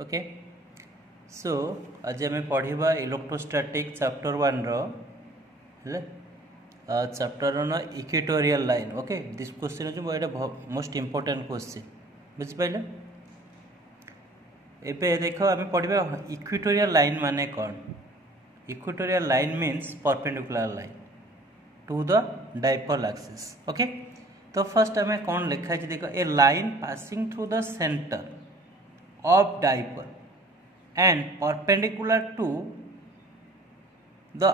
Okay so आज आम पढ़ा इलेक्ट्रोस्टैटिक चैप्टर 1 रो चैप्टर न equatorial line. Okay this question है मोस्ट इंपोर्टेंट क्वेश्चन बुझिपारे। एबे देखो आम पढ़ा इक्वेटोरियल लाइन माने कौन। Equatorial line means perpendicular line to the dipole axis. Okay तो फर्स्ट आम कौन लिखा है देखो a line passing through the centre of dipole and perpendicular to the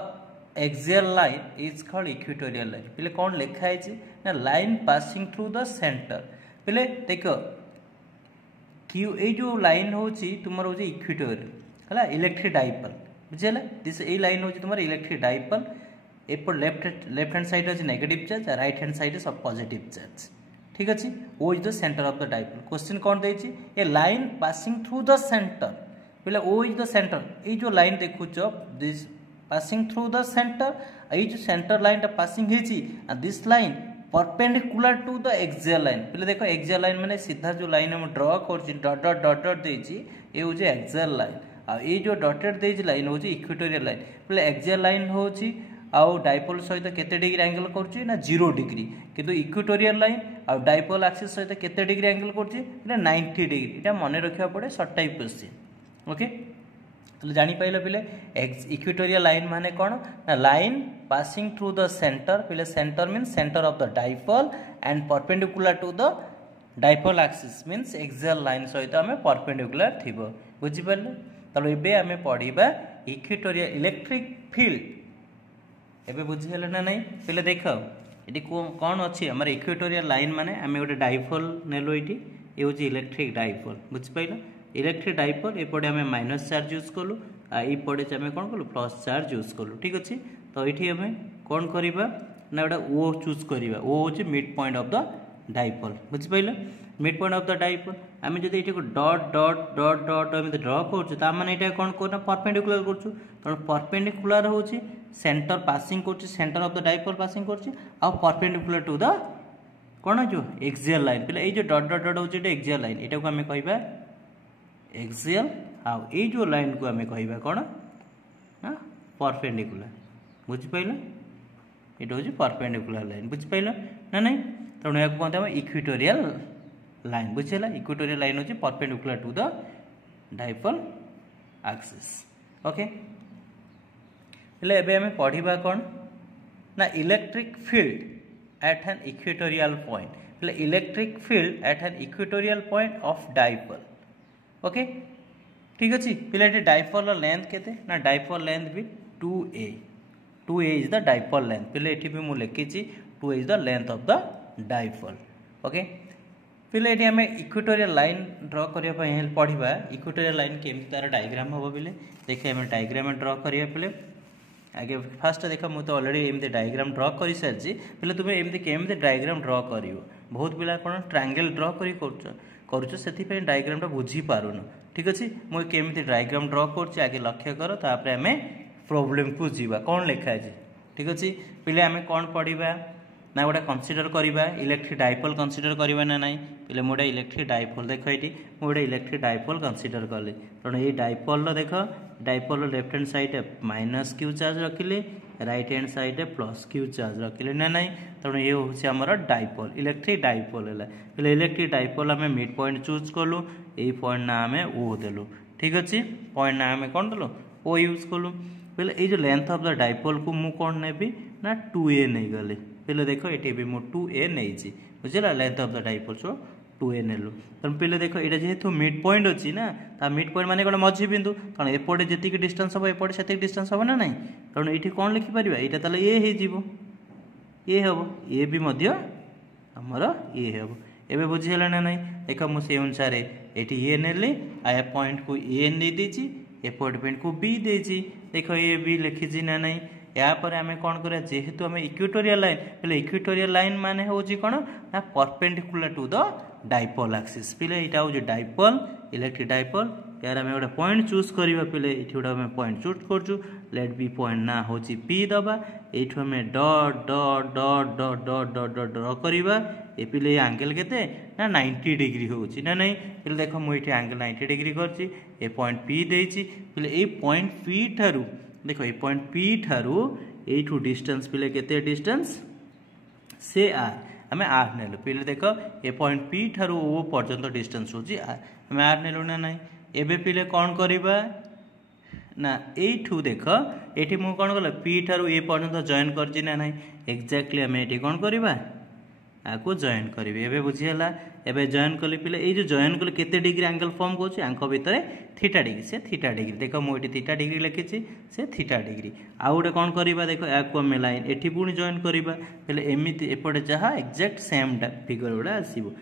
axial line is called equatorial line। पहले कौन लिखा है ना line passing through the centre. पहले देखो क्यू ए जो लाइन होची तुमर होची इक्वेटोरियल हला इलेक्ट्रिक डाइपोल बुझेला। दिस ए लाइन होची तुमर इलेक्ट्रिक डाइपोल एपर लेफ्ट हैंड साइड होची negative charge right hand side is positive charge. ठीक अछि O is the centre of the dipole. Question कौन देछि a line passing through the centre पहले ओ इज द सेंटर। ये जो line देखुच this passing through the centre ये जो सेंटर लाइन टा पासिंग हेची this line perpendicular to the axial line. पहले देखो एक्सियल लाइन माने सीधा जो लाइन हम ड्रा करछि डॉट डॉट डॉट डॉट देछि ये होची एक्सियल लाइन आ ये जो डॉटेड देछि लाइन होची इक्वेटोरियल लाइन। पहले एक्सियल लाइन होची आउ डाइपोल सहित केते डिग्री एंगल करछि ना 0 डिग्री किंतु इक्वेटोरियल लाइन आ डाइपोल एक्सिस सहित केते डिग्री एंगल करछि ना 90 डिग्री। एटा माने रखिया पड़े शॉर्ट टाइप क्वेश्चन। ओके तो जानी पाइल पिले इक्वेटोरियल लाइन माने कौन ना line passing through the centre. पहले centre means centre of the dipole and perpendicular to the dipole axis means axial line सहित हमें परपेंडिकुलर थिबो बुझि परले। तलो एबे हमें पढिबा इक्वेटोरियल इलेक्ट्रिक फील्ड। एबे बुझि हेले ना नहीं पहले देखो एटी कौन अछि हमर इक्वेटोरियल लाइन माने हमें गोटे डाइपोल नेलो एटी ए होची इलेक्ट्रिक डाइपोल बुझि पाइलो। इलेक्ट्रिक डाइपोल एपटे आम माइनस चार्ज यूज कलु आईपटे आम कौन कलु प्लस चार्ज यूज कलु। ठीक अच्छे तो ये आम कौन करवा ना गोटे ओ चूज करवा ओ हूँ mid point of the dipole बुझिपारे। Mid point of the dipole आम जब ये डॉट डॉट डॉट डॉट ड्र कर कौन करना परपेंडिकुलर करूँ कारण परपेंडिकुलर हूँ सेंटर पासिंग कर centre of the dipole passing कर परपेंडिकुलर टू द कौन जो एक्सियल लाइन। पहले ये डॉट डॉट डॉट हूँ एक्सियल लाइन यहाँ को आम कह एक्सियल आउ ये जो लाइन को आम कह कौन ना परपेंडिकुलर बुझिपारे। ये हूँ परपेंडिकुलर लाइन बुझिपारे ना नहीं तेणु या कहते हैं इक्वेटोरियल लाइन बुझेगा। इक्वेटोरियल लाइन हूँ perpendicular to the dipole axis. Okay एबे आम पढ़ा कौन ना electric field at an equatorial point. पहले electric field at an equatorial point of dipole. Okay ठीक अच्छे पे डाइपोल लेंथ केते ना डाइपोल लेंथ भी 2a 2a is the dipole length. पे ये भी मुझे लिखी 2a is the length of the dipole. Okay पे ये आम इक्वेटोरियल लाइन ड्र करने पढ़ा इक्वेटोरियल लाइन केमी तार डायग्राम हम पे देखिए आम डायग्राम ड्र करिया पे आगे फास्ट देख मुझे तो ऑलरेडी एमती डायग्राम ड्र कर सारी पे तुम एमती केमती डायग्राम ड्र कर बहुत पिला कौन ट्रायंगल ड्र करुच से डायग्राम बुझी पारुन। ठीक अच्छे मुझे केमी डायग्राम ड्र कर आगे लक्ष्य कर तापर आम प्रोब्लेम को जीवा कौन लिखा है। ठीक अच्छे पे आम कौन पढ़ा ना गोटे कनसीडर करवा इलेक्ट्रिक डाइपोल कनसीडर करवा ना नाई पे मोटे इलेक्ट्रिक डाइपोल देख ये गोटे इलेक्ट्रिक डाइपोल कनसीडर कले तेणु ये डाइपोल देख dipole left hand side minus q charge रखिले right hand side plus q charge रखिले ना नाई तेणु ये हूँ आमर डाइपोल इलेक्ट्रिक डाइपोल है। पे इलेक्ट्रिक डाइपोल आम मिड पॉइंट चूज कलु ये पॉइंट ना आम ओ देलु। ठीक अच्छे पॉइंट ना आम कौन देलु ओ यूज कलु। पे ये जो लेंथ ऑफ द डाइपोल को मु कौन नेबी ना 2a नहीं गली। पे देखो ये भी मु 2a नहीं बुझेगा length of the dipole so 2a नेलु। तेनाली पे देखो ये जेहेतु मिड पॉइंट अच्छी ना मिड पॉइंट माने गोटे मझी बिंदु कारण एपटे जी डिस्टेंस हम एपटे से डिस्टेंस हम ना ना तेणु ये कौन लिखिपर ये ये हम ये भी आमर ये हम एवं बुझीगला ना नहीं देख मुझे अनुसार ये नेली आया पॉइंट को ए नहीं देची एपट पॉइंट को बी देची देख ये भी लिखी ना नहीं यापर आम कौन करा जेहेतु आम इक्वेटोरियल लाइन पे इक्वेटोरियल लाइन माने हूँ कौन ना perpendicular to the dipole axis पिले यहाँ हूँ डाइपोल इलेक्ट्रिक डाइपोल यार आम गोटे पॉइंट चूज करवा पिले ये गोटे आम पॉइंट चूज करूँ लेट बी पॉइंट ना हूँ पी दबा ये आम डट डट डट डट डट डट डट ड्र करवा ये पिले ये आंगेल केते ना 90 डिग्री होची ना नहीं पिले देख मुझे आंगेल 90 डिग्री करची ए पॉइंट पी देची पिले ए पॉइंट पी ठारू देख ये पॉइंट पी ठारू एठू डिस्टेंस पिले केते डिस्टेंस से आर आम आर नेलु पिले देख ए पॉइंट पी ठारू ओ पर्यंत डिस्टेंस होची आर आम आर नेलु ना नहीं एबे पिले कौन करिबा ना एठू देख एठी मु कौन कल पी ठारू ए पर्यंत जॉइन करची ना नहीं एक्जाक्टली आम एठी कौन करिबा आपको जॉइन करेंगे एवं बुझीगला एवं जॉइन कली पिले ये जो जॉइन कले केते डिग्री एंगल फॉर्म कौच आंख भितर थीटा डिग्री से थीटा डिग्री देख मुझे थीटा डिग्री लिखी से थीटा डिग्री आउ गोटे कौन करवा देख या लाइन एटी पुणी जॉइन करवा पहले एमती एपटे जहाँ एक्जाक्ट सेम फिगर गुड़ा आसो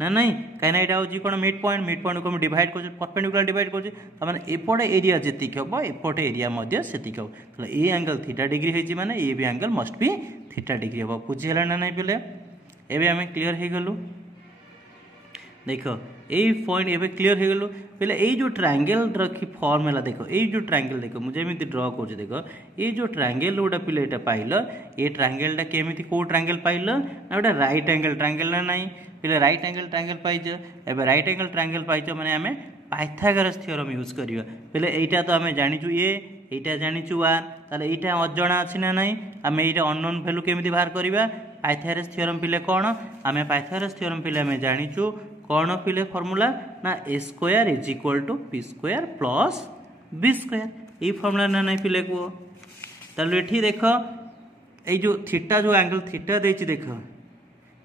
ना नहीं कहीं यहाँ हूँ कौन मिड पॉइंट को डिवाइड कर परपेंडिकुलर डिवाइड कर एपटे एरिया जी हम एपटे एरिया से हम तो ये एंगल थीटा डिग्री होती माने ये भी angle must be theta degree हम बुझीगला ना नहीं पिले एबे हमें क्लियर हो गलु देख यही पॉइंट एबे क्लियर हो गलु पहले ये जो ट्रायंगल रखी फॉर्म है देख ये जो ट्रायंगल देख मुझे एमती ड्र कर देख ये जो ट्रायंगल गोटा पिले ये पाइल ये ट्रायंगल केमी कौ ट्रायंगल पाइल ना गोटे राइट एंगल ट्रायंगल ना नहीं पहले राइट एंगल ट्रायंगल पाइज एबे राइट एंगल ट्रायंगल पाइज माने आमे पाइथागोरस थ्योरम यूज करियो पहले एटा तो आमे जानिचु ये एटा जानिचु आर ताले एटा अजणा अछि ना नहीं आमे एटा अननोन वैल्यू केमिति बाहर करिबा पाइथागोरस थ्योरम पिले कौन आमे पाइथागोरस थ्योरम पिले आमे जानिचु कौन पिले फॉर्मूला ना a square is equal to p square plus b square ये फॉर्मूला ना नहीं पिले को ताले एठी देखो ए जो थीटा जो एंगल थीटा देछि देखो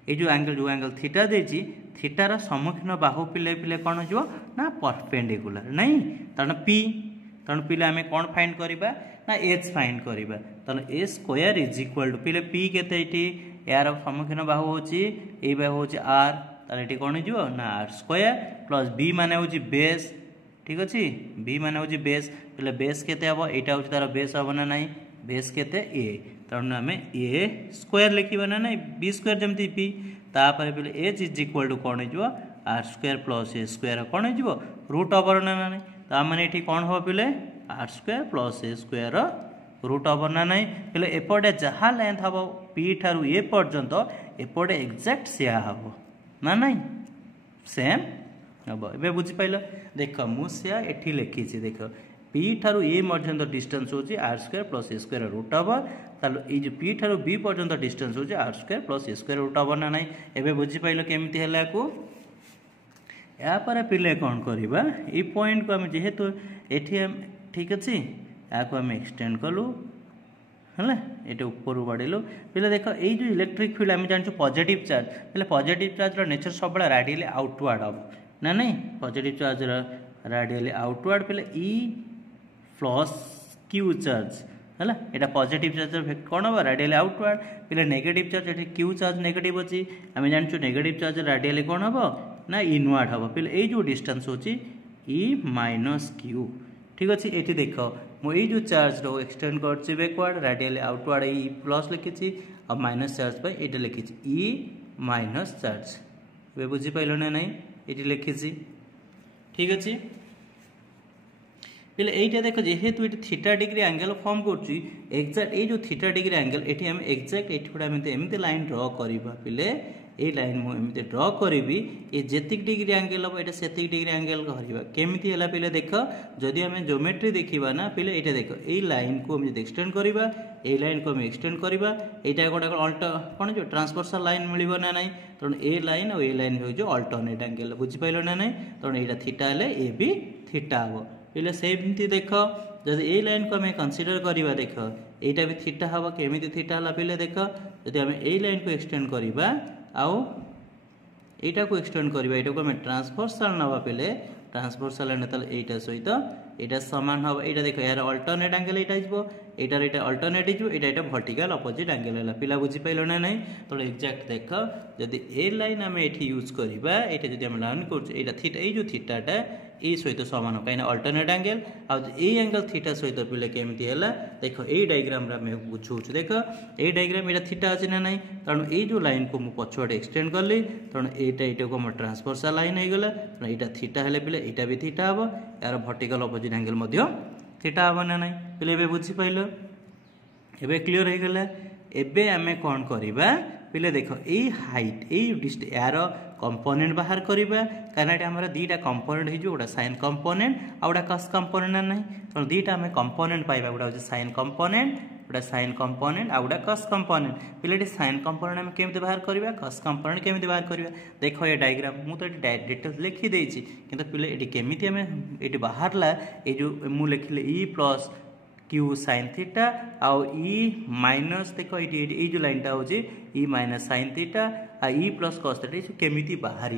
ये जो एंगल थीटा देछि थीटार सम्मुखीन बाहु पिले पिले कौन हो ना परपेंडिकुलर नहीं तरण p तरण पिले आमे कौन फाइंड करिबा ना h फाइंड करिबा तरण a square is equal to पिले p केते एठी यार सम्मुखीन बाहु होछि ए बाहु होछि r ताले एठी कौन हो ना r स्क्वायर प्लस b माने होछि बेस ठीक अछि b माने होछि बेस पिले बेस केते हबो एटा होछि तार बेस हबो ना नहीं बेस केते a तरण आमे a स्क्वायर लिखिबा ना नहीं b स्क्वायर जेमति p तापर पिले h इज इक्वल टू कौन हो r square plus a square कौन हो रूट ओवर ना नहीं ता माने एठी कौन हो पिले r square plus a square root over ना नहीं पिले एपटे जहाँ लेंथ हम p ठारू ए पर्यंत एपटे एक्जाक्ट सेया हम ना नहीं सेम हम ए बुझी पाइल देख मुझे एठी लिखी देख p ठारू ए पर्यंत डिस्टेंस होची r square plus a square root over तालो ये जो p ठारू b पर्यंत डिस्टेंस होची r square plus a square root over ना नहीं एबे बुझी पाइल केमिति हला को या पर पिले कौन करबा ए पॉइंट को हम जेहेतु एठी हम ठीक अछि या को हम एक्सटेंड कलु हला एटे ऊपर बढ़ेलु पिले देख ए जो इलेक्ट्रिक फील्ड हम जानछु पॉजिटिव चार्ज पिले पॉजिटिव चार्ज रो नेचर सब बड़ा रेडियली आउटवर्ड अब ना नहीं पॉजिटिव चार्ज रो रेडियली आउटवर्ड पिले ई प्लस क्यू चार्ज हला एटा पॉजिटिव चार्ज इफेक्ट कोन हो रेडियली आउटवर्ड पिले negative charge eighty Q charge negative अछि हम जानछु नेगेटिव चार्ज रेडियली कोन हो ना इनवर्ड हो पिले ए जो डिस्टेंस होची ई माइनस क्यू ठीक अच्छे ये देख मुझे जो चार्ज रो एक्सटेंड कर backward radially outward E plus लिखी और माइनस चार्ज पर ये लिखी ई माइनस चार्ज वे बुझीपाल ना नहीं ये लिखी ठीक अच्छे पहले यहीटा देख जेहेतु ये थीटा डिग्री एंगल फॉर्म कर एक्जाक्ट ये जो थीटा डिग्री एंगल ये आम एक्जाक्ट ये गोटे एमती लाइन ड्र करवा पिले ये लाइन मुझे ड्र करी ये जेतिक डिग्री एंगल हम ये सेतिक डिग्री एंगल करवा केमिति हला पिले देख जदि आम ज्योमेट्री देखा ना पिले ये देख ये लाइन को हम एक्सटेंड करवा ये लाइन को हम एक्सटेंड करवा यहाँ गोटे अल्टर कौन जो ट्रांसवर्सल लाइन मिल ना नहीं तेणु ए लाइन और ये लाइन हो अल्टरनेट एंगल बुझीपाल ना नहीं तेणु यहाँ थीटा हेले ए भी थीटा हम पिले सेमती देख जदि ये लाइन को हमें कंसीडर करवा देख यहाँ भी थीटा हम केमिति थीटा हला पिले देख जदि आम ये लाइन को एक्सटेंड करवा आउ एटा को एक्सटेंड करवा एटा को हम ट्रांसवर्सल नवा पिले ट्रांसवर्सल एटा सहित एटा समान हम एटा देख यार अल्टरनेट एंगल एटा एटार एटा अल्टरनेट हो एटा वर्टिकल अपोजिट एंगल है पिला बुझी पाइल ना नहीं तो एक्जाक्ट देख जदि ए लाइन आम ये यूज करवा ये जब आम लर्न कर थीटा ये थीटाटा ये सहित सामान कहीं अल्टरनेट एंगल आंगल थीटा सहित पिले केमती है देख ये डायग्राम बुझाऊँ देख ये डायग्राम ये थीटा अच्छे ना नहीं तेणु ये जो लाइन को मुझे पछुआटे एक्सटेंड कली तेणु यहाँ को मोर ट्रांसफर्सल लाइन हो गला यहाँ थीटा है पिले यहाँ भी थीटा हम यार वर्टिकल अपोजिट एंगल थीटा हम ना नहीं पिले ए बुझीपाल एवं क्लीयर हो गला एबे आमे कौन करवा पिले देख ये हाइट यार कंपोनेंट बाहर करवा कारण आम दीटा कंपोनेंट हो गोटा साइन कंपोनेंट आ गोटा कस कंपोनेंट ना नहीं तो दीटा आम कंपोनेंट पाइबा गोटा हूँ साइन कंपोनेंट गोटा साइन कंपोनेंट आ गोटा कस कंपोनेंट पिले साइन कंपोनेंट आम केमती बाहर करवा कस कंपोनेंट केमती बाहर करवा देख ये डायग्राम मुझे डिटेल्स लिखिदे कि पिले ये केमती आम ये बाहर ये जो मुझे लिखिले E plus q sine theta आउ ई माइनस देख ये जो लाइनटा हूँ ई माइनस साइन थीटा आ ई प्लस कस थीटा ये केमिति बाहर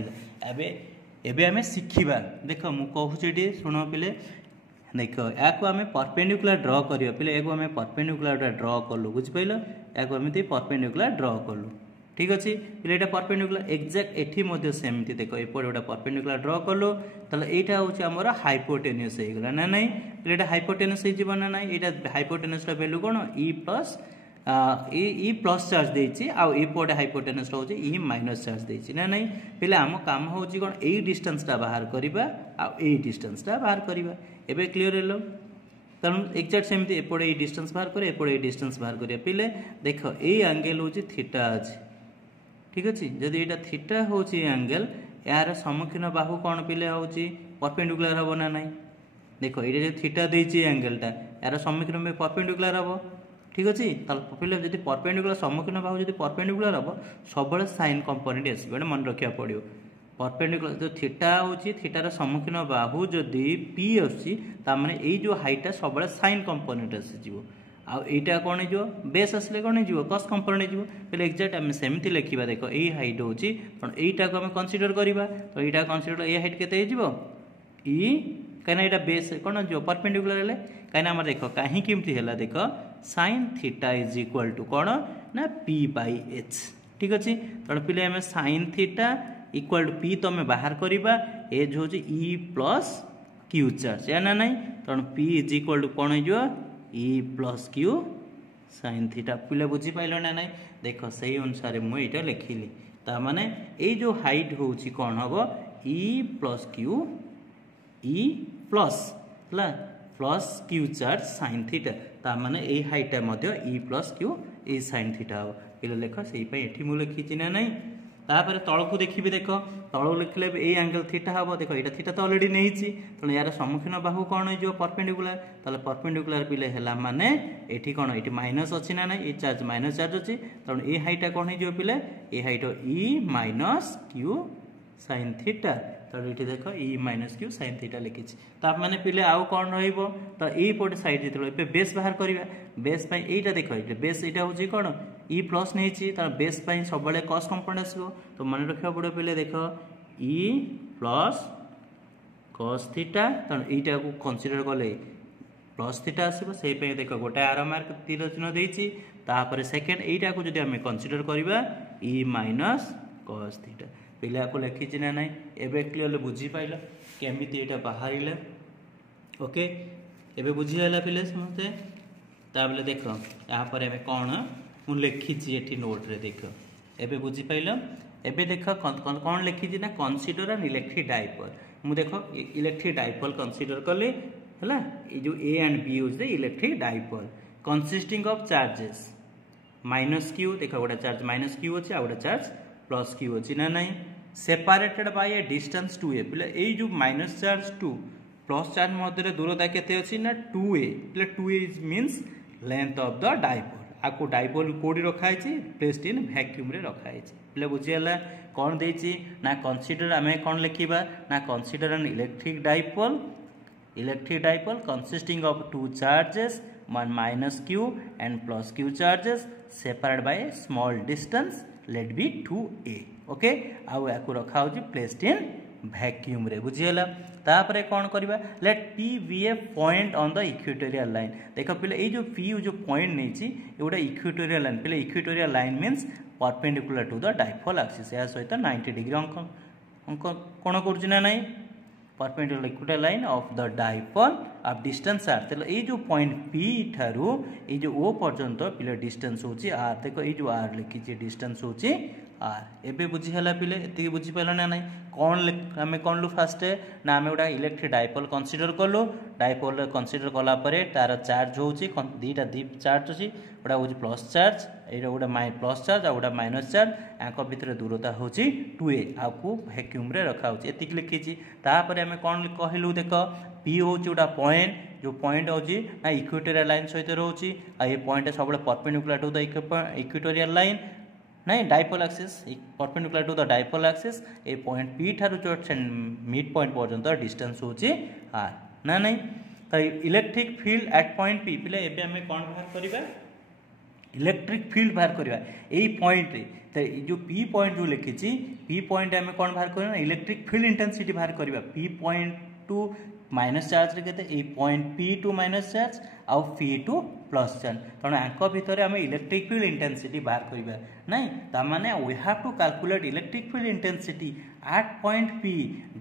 एबे आमे शिखिबा देख मु कहूँ शुण पिले देख या आम परपेंडिकुलर ड्र करिया पिले या आम परपेंडिकुलर ड्र कलु बुझिपाइल या एमती परपेंडिकुलर ड्र कलु ठीक अच्छे पिले ये परपेंडिकुलर एक्जाक्ट एटी सेमती देख एपटे गोटे परपेंडिकुलर ड्र कलु ताले एटा होची हमर हाइपोटेन्यूस हो गला ना नहीं पिले एटा हाइपोटेन्यूस हो ना नहीं एटा हाइपोटेन्यूस वैल्यू कोन ई प्लस चार्ज देछि आ एपटे हाइपोटेन्यूस होची ई माइनस चार्ज देछि ना नहीं पिले आम काम होची कोन एई डिस्टेंस टा बाहर करिबा आ एई डिस्टेंस टा बाहर करिबा एबे क्लियर हेलो तेणु एक्जाक्ट सेमती एपटे एई डिस्टेंस बाहर करे एपटे एई डिस्टेंस बाहर करिया पिले देख एई एंगल होची थीटा अछि ठीक अच्छे जदि यहाँ थीटा हूँ एंगल यार सम्मुखीन बाहु कौन पिले हूँ परपेंडिकुलर हम ना नहीं देख ये जो थीटा देती एंगलटा यार सम्मुखीन में परपेंडिकुलर हम ठीक अच्छे पिले जब परपेंडिकुलर सम्मुखीन बाहु जो परपेंडिकुलर हम सब साइन कंपोनेंट आसो मन रखा पड़ो परपेंडिकुलर जो थीटा हूँ थीटार सम्मुखीन बाहु जदि पी आसने ये जो हाइटा सब साइन कंपोनेंट आसीज आईटा कौन हो बेस आसले कौन हो कस कंपोनेंट हो पहले एक्जाक्ट आम सेमती लिखा देख ये हाइट हूँ यहीटा को आम कनसीडर करवा तो यहाँ कनसीडर ये हाइट के ई कहीं बेस कौन हो परपेंडिकुलर है कहीं आम देख कहीं है देख sine theta is equal to कौन ना पी बाई एच ठीक अच्छे तेणु पिले आम sine theta equal to p तो आम बाहर करवा एज हूँ ई प्लस क्यू चार्ज या ना नहीं तेणु पी इज इक्वाल टू कौन हो ई प्लस क्यू साइन थीटा पिले बुझी पाइल ना नहीं देख से अनुसार मुझे लिखिली ताने ये जो हाइट हूँ कौन हम E plus q E plus है plus q charge sine theta ताने ये हाइटा E plus q E sine theta हम पिले लिख से मुझे लिखी ना नहीं तापर तलू देखिए देख तलू लिखले ये एंगल थीटा हम देख ये थीटा तो अलरेडी नहीं तेणु यार सम्मुखीन बाहु कौन हो परपेंडिकुलर ताले परपेंडिकुलर पिले है माने ये कौन ये माइनस अच्छी ना ये चार्ज माइनस चार्ज अच्छी तेणु ये हाइटा कौन हो पिले ये हाइट ई माइनस क्यू साइन थीटा तेणु ये देख E minus Q sine theta लिखी मैंने पिले आउ कौन रो ये पटे साइड जो बेस बाहर करवा बेस यहाँ देख बेस यहाँ हूँ कौन ई प्लस नहीं बेस सब कस कंपोनेंट आसो तो मन रखा पड़ो पिले देख ई प्लस कस थीटा तेणु यहीटा को कनसीडर कले प्लस थीटा आसो से देख गोटे आर मार्क तीर चिन्ह देती सेकेंड यहीटा को जब आम कनसीडर करवा ई माइनस कस थीटा पिला को लिखी ना ना एवं क्लीयरली बुझी पाइल केमी यहाँ बाहर ओके एवं बुझीगला पिले समस्ते ताबले देख यापर कौन मुझे लिखी ये नोट्रे देख एवं बुझीपाल एवं देख कौन लिखी ना कनसीडर एन इलेक्ट्रिक डाइपोल मुझे देख इलेक्ट्रिक डाइपोल कनसीडर कली है ये जो A and B use electric dipole consisting of charges minus Q देख गोटे चार्ज माइनस क्यू अच्छे आ गोटे चार्ज प्लस क्यू अच्छी ना नहीं separated by A distance 2a पिले ये जो माइनस चार्ज 2 प्लस चार्ज मध्य दूरता केते अच्छी ना 2a पिले 2a means length of the dipole आपको डाइपोल कोडी रखाई प्लेस्ड इन वैक्यूम रे रखाई पिले बुझीगला कौन देछि ना कंसीडर आम कौन लिखा ना consider an electric dipole consisting of two charges one minus q and plus q charges separate by small distance let be 2a okay आउ या रखा प्लेस्ड इन वैक्यूम रे बुझीगला तापर कौन करवा let p be a point on the equatorial line देख पिले ये जो पी जो पॉइंट नहीं गोटे इक्वेटोरियल लाइन पिले equatorial line means perpendicular to the dipole axis या सहित 90 डिग्री अंक कौन कर ना perpendicular equatorial line of the dipole of distance r तो ये जो पॉइंट पी ठारू ये जो ओ पर्यंत पिले डिस्टेंस होची आर देख ये जो आर लिखी डिस्टेंस होची आर एबे बुझीगला पिले एति बुझीपाल ना ना कौन आम कौन लु फास्ट ना आम गोटा इलेक्ट्रिक डाइपोल कनसीडर कलु डाइपोल कनसीडर कलापर तार चार्ज होची दीटा दी चार्ज अच्छी गोटा हूँ प्लस चार्ज ये गोटे प्लस चार्ज आ गोटा माइनस चार्ज यांक भितर दूरता हूँ 2a आपको वैक्यूम रे रखा होची एतिक लिखी तापर आम कौन कहलु देख पी हूँ गोटा पॉइंट जो पॉइंट होची ना इक्वेटोरियल लाइन सहित रोची आ ये पॉइंट सब perpendicular to the equatorial line नहीं dipole axis perpendicular to the dipole axis a point P ठारू जो मिड पॉइंट पर्यंत डिस्टेंस होची आर ना नहीं तो electric field at point P पिले एबे हमें कौन बाहर करबा इलेक्ट्रिक फील्ड बाहर करबा एई पॉइंट रे तो जो पी पॉइंट जो लिखी पी पॉइंट हमें कौन बाहर करबा इलेक्ट्रिक फील्ड इंटेंसिटी बाहर करबा P point to minus charge रे point P to minus charge आउ पी टू प्लस चार्ज तेणु यांक भितर आम इलेक्ट्रिक फील्ड इंटेंसिटी बाहर करबा नहीं तामाने we have to calculate electric field intensity at point P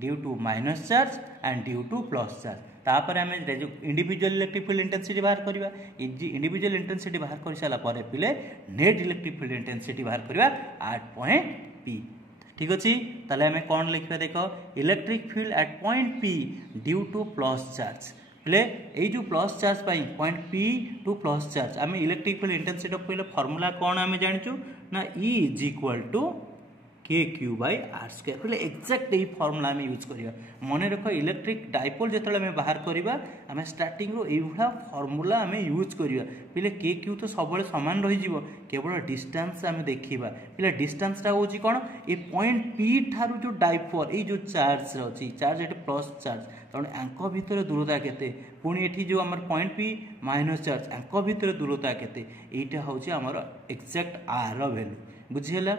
due to minus charge and due to plus charge तापर आम इंडिविजुअल इलेक्ट्रिक फील्ड इंटेंसिटी बाहर करबा इंडिविजुअल इंटेंसिटी बाहर कर सारा पर पिले नेट इलेक्ट्रिक फील्ड इंटेंसिटी बाहर करबा एट पॉइंट पी ठीक अच्छे ताले हमें कौन लिखा देख electric field at point P due to plus charge पहले ये जो plus charge point P to plus charge आम इलेक्ट्रिक फील्ड इंटेंसिटी पहले फर्मूला कौन आम जाचु ना E is equal to k q by are square पहले एक्जाक्ट यही फर्मूला आम यूज करवा मन रख इलेक्ट्रिक डाइपोल जो आम बाहर करवा आम स्टार्टिंग रो यही फर्मूला आम यूज करवा पहले के क्यू तो सब सामान रही केवल डिस्टेंस आम देखा पहले डिस्टेंसटा हूँ कौन ये पॉइंट पी ठारू जो डाइपोल ये जो चार्ज अच्छी चार्ज ये प्लस चार्ज तेणु यांक भितर दूरता केते पुणी ये जो आम point P minus charge rank भितर दूरता केते यहीटा हूँ आमर एक्जाक्ट आर वैल्यू बुझीगला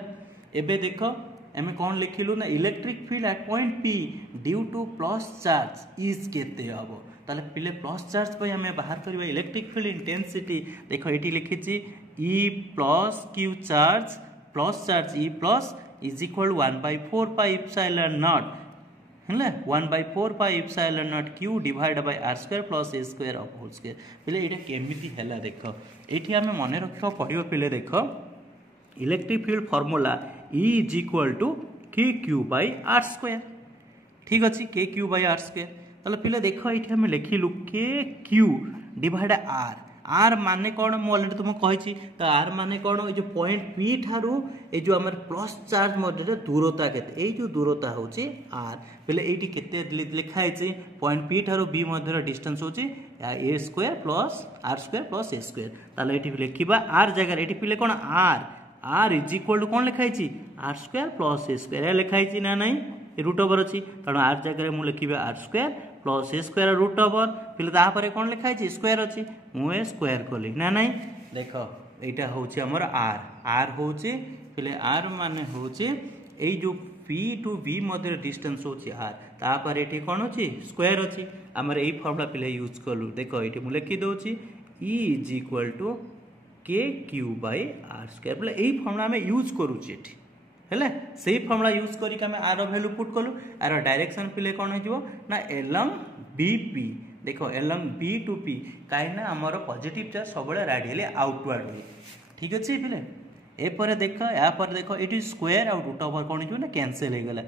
एबे देख आम कौन लिखिलु ना electric field at point P due to plus charge is केते हम ताले पिले प्लस चार्ज पे आम बाहर करबा इलेक्ट्रिक फील्ड इंटेंसिटी देख ये लिखी E plus q charge E plus is equal 1/4 pi epsilon nought है 1/4 pi epsilon nought q divide by are square plus a square of whole square पिले एटा केमिति हैला देख एठी आम मन रखा पड़ो पिले देख electric field formula E is equal to k q by are square ठीक अच्छे के क्यू बाय आर स्क्वायर ताले पिले देख ये आम लिखिलु के क्यू डिवाइड आर आर माने कौन मुझे अलरेडी तुमको कही तो आर माने कौन ये जो पॉइंट पी ठारू ये जो आम प्लस चार्ज मध्य दूरता के जो दूरता हूँ आर पहले ये केते लिखाई पॉइंट पी ठारू बी मध्य डिस्टेंस हूँ a square plus R square plus a square ताले ये लिखा आर जगह ये पिले कौन आर इज इक्वल टू कौन लिखाई r square plus a square लिखाई ना नहीं रूट ओवर अच्छी तेणु आर जगह मुझे लिखी r square plus a square root over पिले तापर कौन लिखाई स्क्वायर अच्छी मुझे स्क्वायर कली ना नहीं देख यहाँ हूँ आमर आर हूँ पिले आर मान हूँ ये जो पी टू बी मध्य डिस्टेंस हूँ आर तापर ये कौन अच्छी स्क्वायर अच्छी आमर यही फर्मूला पिले यूज कलु देख ये मुझे लिखिदे E is equal to k q by are square बोले यही फर्मूला आम यूज करुचे है से फर्मूला यूज करके आम आर भैल्यू पुट कलु आर डायरेक्शन पिले कौन हो ना एलंग बी पी देख एलंग बी टू पी कहीं आमर पॉजिटिव चार्ज सब रेडियली आउटवर्ड ठीक अच्छे पिले एपर देख यापर देख ये स्क्वायर आउ रूट ओवर कौन हो कैंसल हो गला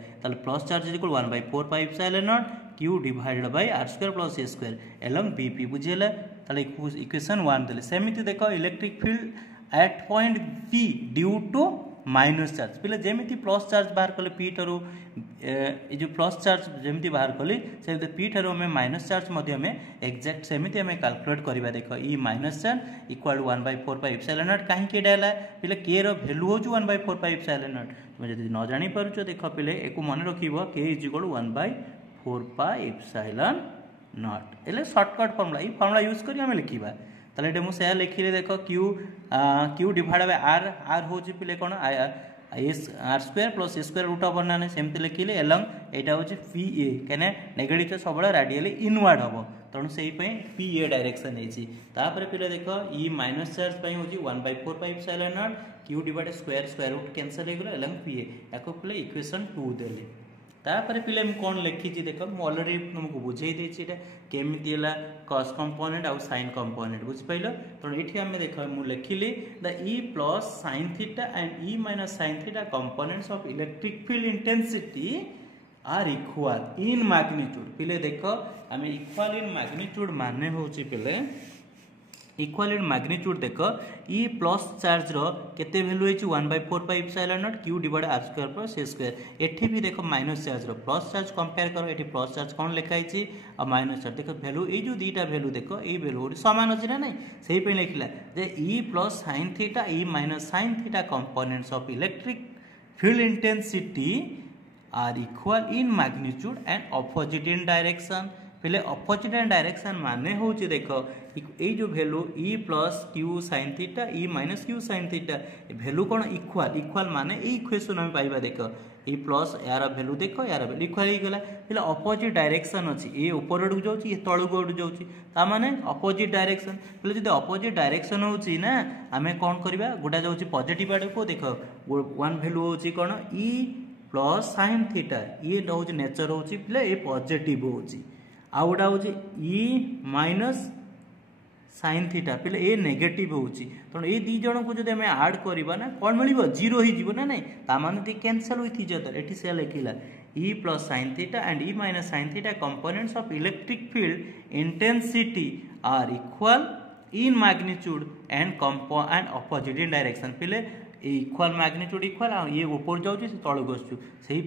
plus charge equal 1/4 pi epsilon nought q divided by are square plus a square along B P बुझीगला इक्वेशन 1 देले सेमिति देख electric field at point P due to minus charge पिले जेमिति प्लस चार्ज बाहर कले पी ठारू ये जो प्लस चार्ज जेमिति बाहर कली से पी ठारू आम माइनस चार्ज में एक्जाक्ट सेमिति आम कैलकुलेट करवा देख E minus charge equal 1/4 pi epsilon nought कहीं एटा पिले के भैल्यू हो 1/4 पाई एप्सिलॉन नॉट तुम जब न जानी पारुछ देख पिले एक मन रख k is equal 1/4 pi epsilon nought एले शॉर्टकट फर्मूला ये फर्मूला यूज कर आम लिखा ताले मुझे लिखिले देख q q divide by r r हूँ पिले कौन r square plus a square root over ना सेमती लिखिले एलंग एटा होची पी ए कने नेगेटिव तो सब रेडियली इनवर्ड हम तेणु से पी ए डायरेक्शन है तापर पे देख ई माइनस चार्ज होची 1/4 epsilon nought q divide square root cancel हो गला एलंग पी ए याको पे इक्वेशन 2 देले तापर पे कौन लिखी देख मुझे अलरेडी तुमको बुझे देती केमी कस कंपोनेंट आउ साइन कंपोनेंट बुझिपाल तेणु ये आम देख मुझे लिखिली the E plus sine theta and E minus sine theta components of electric field intensity are equal in magnitude पिले देख आम इक्वल इन मैग्नीट्यूड माने होची पिले इक्वल इन मैग्नीट्यूड देख ई प्लस चार्ज रो केते वैल्यू है 1/4 epsilon nought q divide r square plus a square एठी भी देखो माइनस चार्ज रो प्लस चार्ज कंपेयर करो एठी प्लस चार्ज कोन लिखा है आ माइनस चार्ज देखो वैल्यू ए जो दीटा वैल्यू देखो ए वैल्यू समान अछि ना नहीं सही पे लिखला जे E plus sin theta E minus sin theta components of electric field intensity are equal in magnitude and opposite in direction पहले ऑपोजिट इन डायरेक्शन माने होची देखो ए जो value E plus q sin theta E minus q sin theta value कौन equal equal माने ए equation हम पाइबा देखो ई प्लस यार वैल्यू देखो यार वैल्यू इक्वल हो गला पहले ऑपोजिट डायरेक्शन अछि ए ऊपर आडू जाउची ए तळु को आडू जाउची ता माने ऑपोजिट डायरेक्शन पहले जदि ऑपोजिट डायरेक्शन होची ना हमें कौन करबा गोटा जाउची पॉजिटिव आडू को देखो वन वैल्यू होची कौन ई प्लस sin थीटा ये होची नेचर होची पहले ए पॉजिटिव होची आउ गोटा हूँ ई माइनस sin थीटा पहले ए नेगेटिव होची तेणु ये दी जन को जब आम आड करवा ना कौन मिल जीरो हो ना नहीं ताने कैंसल विथ इच अदर एटी से लिखला E plus sin theta and E minus sin theta components of electric field intensity are equal in magnitude and opposite in direction पहले इक्वल मैग्नीट्यूड इक्वल ये ऊपर जाऊँ तल आसू से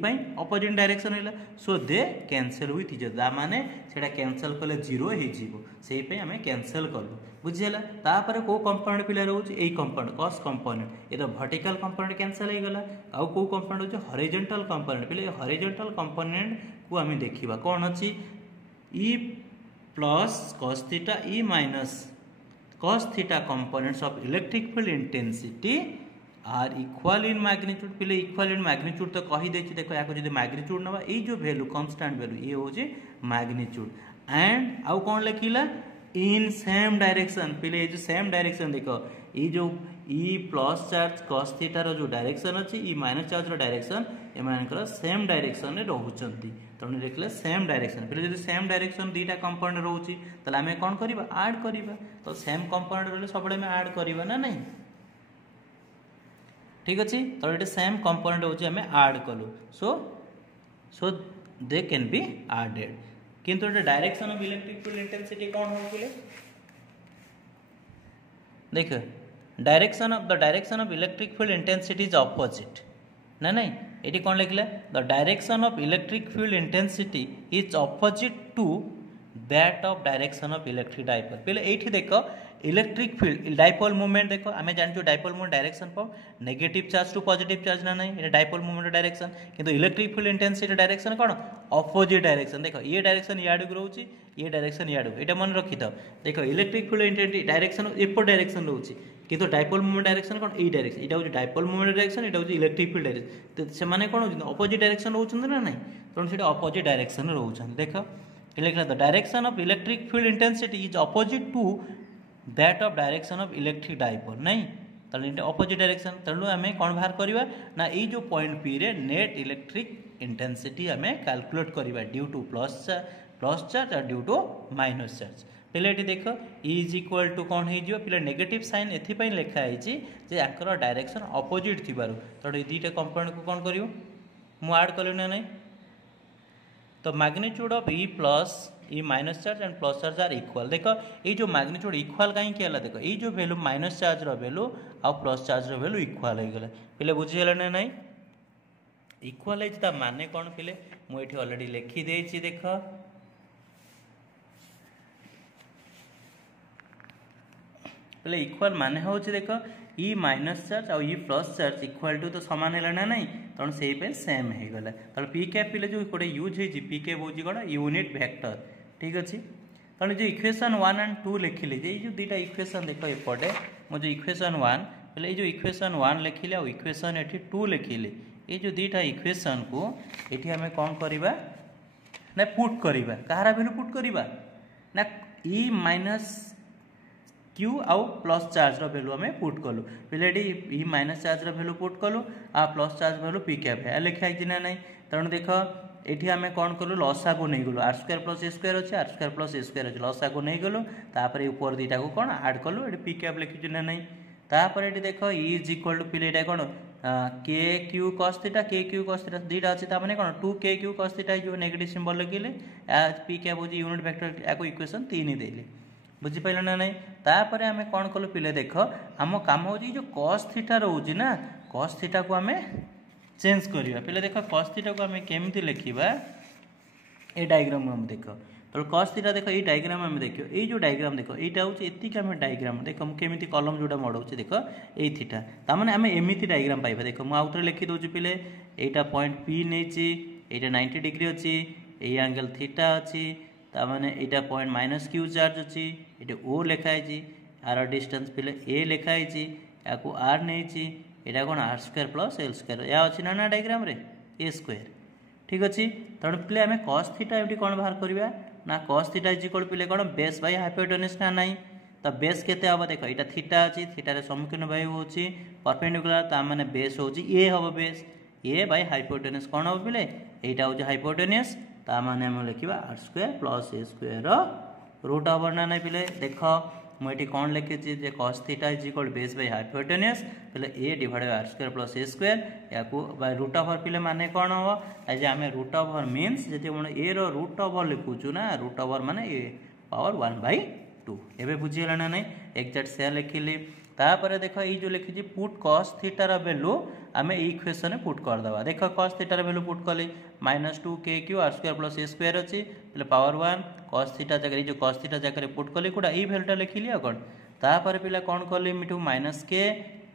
ऑपोजिट डायरेक्शन है so they cancel with each other माने सेटा कैंसल कले जीरो हो आम कैंसल कलु बुझीगला तापर को कंपोनेंट पिला रोचे यही कंपोनेंट कॉस कंपोनेंट ये तो वर्टिकल कंपोनेंट कैंसल हो गला आउ को कंपोनेंट हो हॉरिजॉन्टल कंपोनेंट पहले हॉरिजॉन्टल कंपोनेंट को आम देखा कौन अच्छी E plus cos theta E minus cos theta components of electric field intensity are equal in magnitude पहले इक्वल इन मैग्नीट्यूड तो कही देखिए देखो या जो मैग्नीट्यूड नवा ये जो वैल्यू कांस्टेंट वैल्यू ये होचे मैग्नीट्यूड एंड आउ कौन लिखिला इन सेम डायरेक्शन पहले ये जो सेम डायरेक्शन देखो ये जो E plus charge cos theta रो जो डायरेक्शन अच्छी ई माइनस चार्ज रो डायरेक्शन एमानकर सेम डायरेक्शन रे रहउचंती तेणु देखले सेम डायरेक्शन पहले जो सेम डायरेक्शन दीटा कंपोनेंट रोची तले आमे कोन करबा ऐड करबा तो सेम कंपोनेंट रहले सबले में ऐड करबा ना नहीं ठीक अच्छे तो ये सेम कंपोनेंट होची हमें ऐड कलु so they can be added किंतु direction of electric field intensity कौन हो देख direction of electric field intensity is opposite ना नहीं ये कौन लिखले the direction of electric field intensity is opposite to that of direction of electric dipole पहले ये देख इलेक्ट्रिक फील्ड डाइपोल मूवमेंट देखो आम जानू डाइपोल मूवमेंट डायरेक्शन पर negative charge to positive charge ना नहीं ये डाइपोल मूवमेंट डायरेक्शन किंतु इलेक्ट्रिक फील्ड इंटेंसिटी डायरेक्शन कौन ऑपोजिट डायरेक्शन देखो ये डायरेक्शन याड को रोची ये डायरेक्शन याड को ये मन रखी था देखो इलेक्ट्रिक फील्ड इंटेंसिटी डायरेक्शन एपट डायरेक्शन रोची किंतु डाइपोल मूवमेंट डायरेक्शन कौन ये डायरेक्शन यहाँ हूँ डाइपोल मूवमेंट डायरेक्शन यहाँ हूँ इलेक्ट्रिक फील्ड डायरेक्शन तो से कौन हो ऑपोजिट डायरेक्शन रोचंदी ना नहीं तेणु से ऑपोजिट डायरेक्शन रोचंदी देख लिखला the direction of electric field intensity is opposite to that of direction of electric dipole नहीं तेणु ऑपोजिट डायरेक्शन तेणु आम कौन बाहर करवा ना ये जो पॉइंट पी रे नेट इलेक्ट्रिक इंटेंसिटी आम कैलकुलेट करवा ड्यू टू प्लस चार्ज और ड्यू टू माइनस चार्ज पहले ये देख इज इक्वल टू कौन हो पे नेगेटिव साइन एपाई लिखाई डायरेक्शन ऑपोजिट थी तेणु ये दुईटा कंपोनेंट को कौन कर ऐड कल ना नहीं तो magnitude of E plus E minus charge and plus charge are equal देख ये जो मैग्नीट्यूड इक्वल कहीं देख ये जो वैल्यू माइनस चार्ज वैल्यू आ प्लस चार्ज वैल्यू इक्वल हो गला पे बुझीगला ना नहीं इक्वल है माने कौन पे मुझे ऑलरेडी लिखिदे देख पे इक्वल माने हूँ देख ई माइनस चार्ज और E plus charge equal to तो सामान है ना नहीं तेणु से सेम हो गला तेणु पी कैप पे जो गोटे यूज हो पी कैप हूँ कौन यूनिट वेक्टर ठीक अच्छे तेणु जो इक्वेशन 1 और 2 लिखिली जो दुईटा इक्वेशन देख एपटे मुझे इक्वेशन 1 ये जो इक्वेशन 1 लिखिले और इक्वेशन एठी 2 लिखिले ये जो दीटा इक्वेशन को एठी हमें कौन करिबा ना पुट करिबा कहारा वैल्यू पुट करिबा ना ई माइनस क्यू आउ प्लस चार्ज वैल्यू आम पुट कलु पे E minus charge value put कलु आ plus charge value P cap है लिखाई ना ना तेणु देख ये आम कौन कलु लसा को नहीं गलु R square plus a square अच्छे R square plus a square अच्छे लसा को नहीं गलु तापर ऊपर दीटा को कौन आड कलु ये पी कैप लिखी ना नहीं तापर ये देख इ इज इक्वल टू पे कौन के क्यू कस थीटा के क्यू कस थीटा दीटा अच्छे ताने कौन 2 के क्यू कस थीटा जो नेगेटिव सिंबल लिखिले पी कैप हो यूनिट वेक्टर या इक्वेशन 3 देले बुझीपाल ना नहीं तापर आम कौन कलु पिले देख आम कम हो जो कस थीटा रोचे ना कस थीटा को आम चेंज करवा पे देख कस थीटा को आम केमी लिखा ये डायग्राम हम देख तो कस थीटा देख ये डायग्राम आम देख ये जो डायग्राम देख यहाँ हूँ एतिक आम डायग्राम देख मुझे कलम जोटा मड़ाऊँ देख ये थीटा ताने आम एमती डायग्राम पाइबा देख मुझे लिखी दूसरी पिले यहाँ पॉइंट पी नहीं यहाँ 90 डिग्री अच्छी ये एंगल थीटा अच्छी ताने यहाँ पॉइंट माइनस क्यू चार्ज अच्छी ये ओ लिखाई आर डिस्टेंस पिले ए लिखाई या आर नहीं यहाँ कौन r square plus l square या अच्छी ना डायग्राम रे ए स्क्वायर ठीक अच्छे तेणु पे आम कस थीटा ये कौन बाहर करवा ना कस थीटा इज इक्वल पे कौन बेस बाय हाइपोटेनस ना नहीं तो बेस केते हम देख यहाँ थीटा अच्छी थीटार सम्मुखीन वायु होची परपेंडिकुलर ताने बेस हो ए हम बेस ए बाय हाइपोटेनस कौन हम पे यहाँ हूँ हाइपोटेनस ताने आम लिखा R square plus a square root over ना नहीं पे देख मुझे कौन लिखी cos theta is equal base by hypotenuse पे a divide by are square plus a square या रूट ओवर पे माने कौन हम एज आम रूट ओवर मीन्स जब ए रूट ओवर लिखुचु ना रूट ओवर माने ए पावर 1/2 एवं बुझीगला ना नहीं एक्जाक्ट से लिखिली तापर देख ये जो लिखी पुट कस थीटार वैल्यू आम इक्वेशन पुट करदे देख कस थीटार वैल्यू पुट कले -2 के Q R square plus a square अच्छी पावर 1 कस थीटा जगह जो कस थीटा जगह पुट कली कौटा ये भैल्यूटा लिखिली कौन तापर पे कौन कली मिठू माइनस के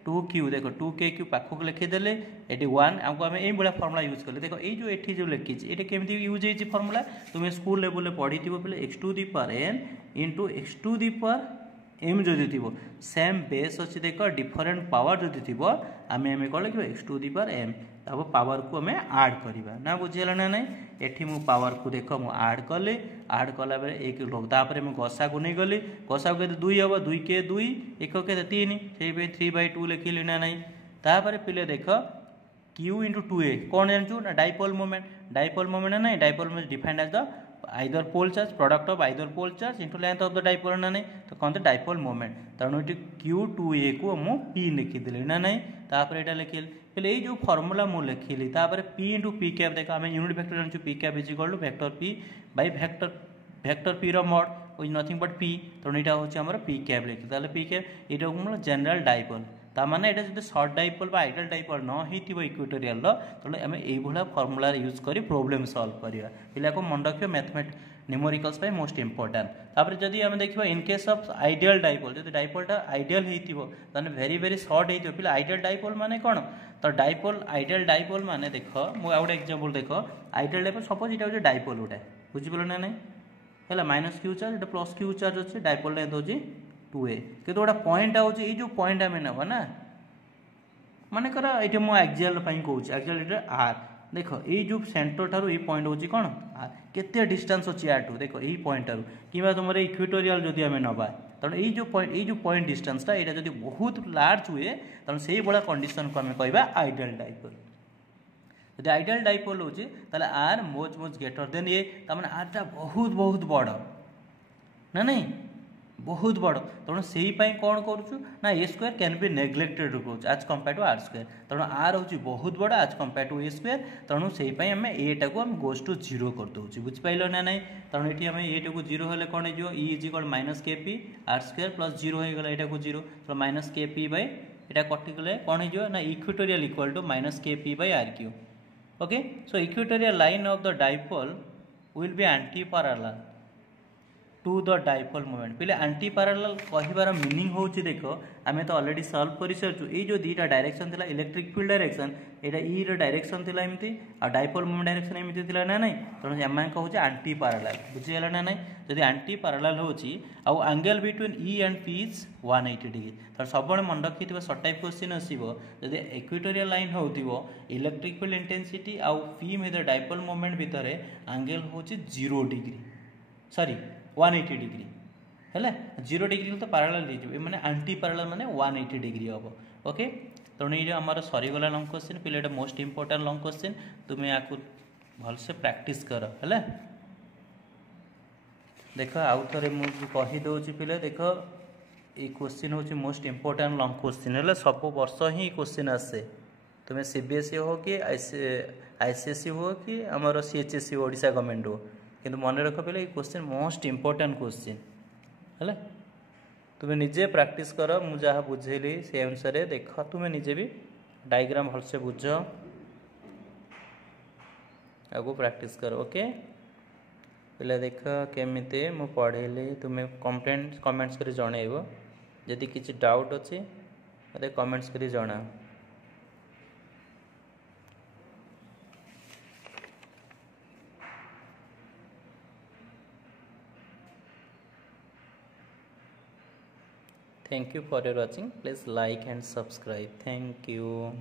2 क्यू देख 2 के क्यू पाखक लिखिदेले ये 1 आमको आम ये फर्मुला यूज कले देख ये जो ये जो लिखी ये केमी यूज हो फर्मुला तुम्हें स्कूल लेवल पढ़ी पे x to the power n into x to the power m जदि थी सेम बेस अच्छी देख डिफरेंट पावर जदि थी आम एम कौन लिख x to the power m तब पावर को आम आड करवा ना बुझीगला ना नहीं एठी मु पावर को देख मु आड कले आड कला बेले एक तापर मुझे गसा को नहीं गली गसा को 2 हम 2 के 2 एक के 3 से 3/2 लिखिली ना नहीं तापर पिले देख क्यू इंटू 2a कौन जानचु ना डाइपोल मोमेंट ना dipole moment defined as the either pole charge product of either pole charge into length of the dipole ना नहीं तो कौन डाइपोल मोमेंट तेणु ये Q2a को मु P लिखिदेली ना नहीं तापर यहाँ लिखिली पे ये जो फर्मुला मु लिखिली तापर P इंटू पी कैप देख आम यूनिट वेक्टर जानचु P cap is equal to vector P by vector P mod is nothing but P तेणु यहाँ हूँ आम पी कैप लिखी पी कैप ये जनरल डाइपोल ताने यहाँ जो सर्ट डाइपोल आइडियल डाइपोल न हो इक्वेटोरियल तेणु आम ये फर्मुला यूज कर प्रोब्लेम सॉल्व करवा पिला को मन रखियो मैथमेटिक्स न्यूमेरिकल्स मोस्ट इंपोर्टेंट तापर जदि आम देखा in case of ideal dipole जो डाइपोलटा आइडियल होता वेरी वेरी सर्ट हो पे आइडियल डाइपोल माने कौन तो डाइपोल आइडियल डाइपोल माने देख मुझे गोटे एक्जाम्पल देख आइडियल डाइपोल सपोज यहाँ हूँ डाइपोल गोटे बुझीपाल ना नहीं है माइनस क्यू चार्ज ये प्लस क्यू चार्ज अच्छे डाइपोल लेंथ हूँ 2a कि गोटे पॉइंट आउट ये जो पॉइंट आम ना ना मानकर ये मुझे एक्जाल कहूँ एक्जाल आर देख ये जो सेंटर ठार ये पॉइंट हूँ कौन आर केते डिस्टेंस अच्छी आर टू देख यही पॉइंट ठार कि तुम इक्वेटोरियल जदि आम नवा तेणु ये जो पॉइंट डिस्टेंसटा यहाँ जब बहुत लार्ज हुए तेणु से भाया कंडीशन को आम कह आइडियल डाइपोल जब आइडियल डाइपोल हो आर मोज मोज ग्रेटर देन ये तमें आरटा बहुत बहुत बड़ ना नहीं बहुत बड़ तेणु से कौन करूँ ना ए स्क्वायर कैन बी नेग्लेक्टेड रोज आज कंपेयर टू आर स्क्वायर तेणु आर हूँ बहुत बड़ा आज कंपेयर टू ए स्क्वायर तेणु से आम एटा को आम गोज टू जीरो कर दूसरी बुझिपाल ना नहीं तेणु ये आम एटा को जीरो हेल्ले कौन हो is equal minus k P R square plus zero होगा यहाँ को जीरो तो माइनस के पी बै यहाँ कटिगले कौन हो ना equatorial equal to minus k p by r cube okay so equatorial line of the dipole will be anti parallel to the dipole moment पे anti parallel कहबार मीनिंग हूँ देख आम तो अलरेडी सल्व कर सारी ये जो दुईटा डायरेक्शन थी इलेक्ट्रिक फील्ड डायरेक्शन यहाँ ई डायरेक्शन थी एमती आ डाइपोल मोमेंट डायरेक्शन एमती थी ना नहीं तेणु आम कहूँ आंटी पैरेलल बुझीगला ना नहीं जब आंटी पैरेलल हो angle between E and P is 180 degree तो सब मन रखी सर्ट टाइप क्वेश्चन आसो जब इक्वेटोरियल लाइन हो इलेक्ट्रिक फील्ड इंटेंसिटी आउ पी में डाइपोल मोमेंट भितर एंगल हूँ 0 डिग्री सॉरी 180 डिग्री है 0 डिग्री तो पैरेलल हो माने आंटी पैरेलल माने 180 डिग्री हम ओके तेणु ये आम सरीगला लंग क्वेश्चन पे मोस्ट इंपोर्टेंट लंग क्वेश्चन तुम्हें या भलसे प्रैक्टिस कर है देख आउ थे मुझे कहीदे पे देख ये क्वेश्चन हूँ मोस्ट इंपोर्टेंट लंग क्वेश्चन है सब वर्ष ही क्वेश्चन आसे तुम्हें सीबीएसई हो कि आईसीएसई हो कि आमर सीएचएसई ओडिशा गवर्नमेंट हो किंतु मन रख पे ये क्वेश्चन मोस्ट इंपोर्टेंट क्वेश्चन है तुम्हें निजे प्रैक्टिस कर मुझे जहाँ बुझेली से अनुसार देख तुम्हें निजे भी डायग्राम भलसे बुझ आगु प्रैक्टिस कर ओके पे देख केमिते मु पढ़ेली तुम्हें कमेंट्स कर जनइब जदि किसी डाउट अच्छी मत कमेंट्स कर जना Thank you for your watching. Please like and subscribe. Thank you.